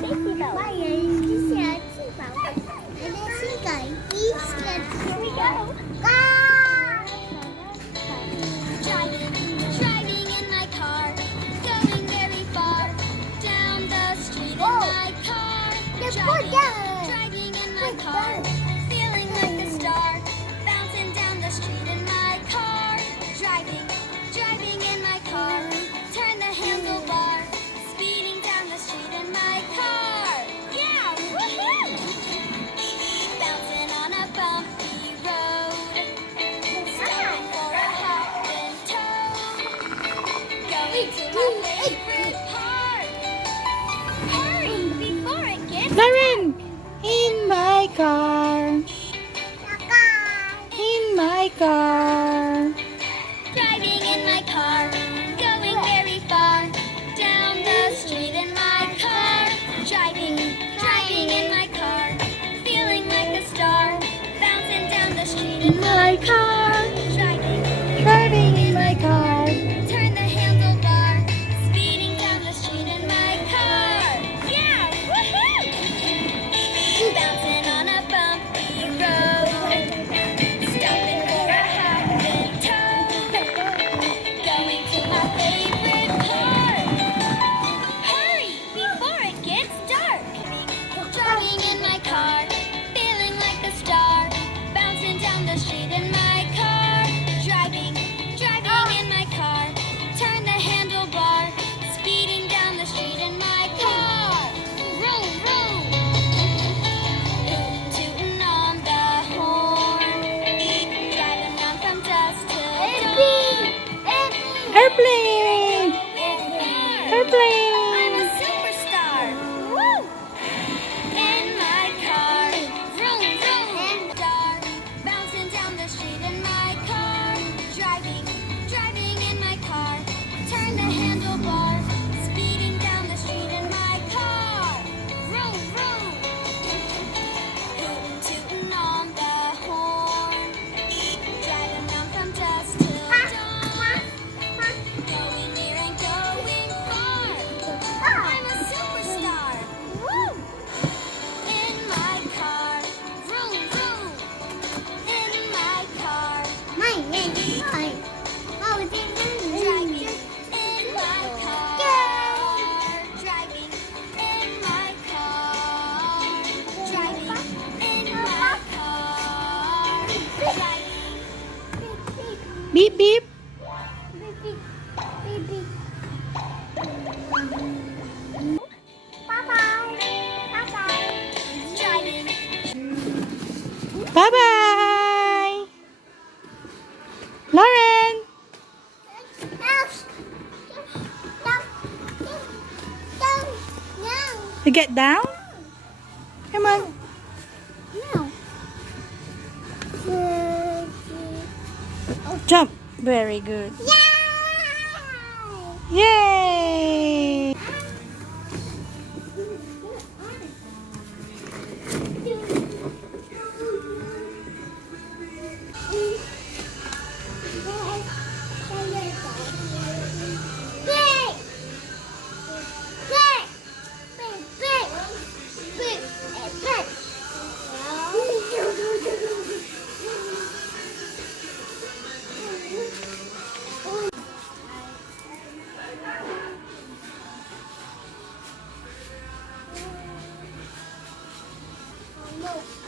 safety belt. Here we go. Driving in my car, going very far, down the street in my car. Driving in my car, feeling like a star, bouncing down the street in my car. Driving in my car, turn the handlebar, speeding down the street in my car. Yeah, woohoo! Bouncing on a bumpy road, stopping for a hop and tow, going to my favorite park. Hurry before it gets Lauren, in my car, in my car. Driving in my car, going very far, down the street in my car. Driving in my car, feeling like a star, bouncing down the street in my car. Driving in my car. Turn the handlebar, speeding down the street in my car. Yeah, woohoo! Bouncing on a bumpy road, stopping for a hop and tow, going to my favorite park. Hurry before it gets dark. Driving in my car, feeling like a star, bouncing down the street in my car. Driving in my car, turn the handlebar, speeding down the street in my car. Vroom, vroom. Tooting on the horn, driving on from dusk till dawn. Airplane! I'm Airplane! a superstar. Woo! In my car, vroom, vroom. Star, bouncing down the street in my car. Driving in my car. Turn the handlebar, speeding down the street in my car. Vroom, vroom. Tooting on the horn, driving on from dusk till dawn. Going near and going far. I'm a superstar. Woo! In my car, vroom, vroom. In my car, driving in my car. Driving in my car. Driving in my car. Driving. Beep beep. Driving. Bye bye. Lauren, you get down? Come on. Jump. Very good. Yay! No.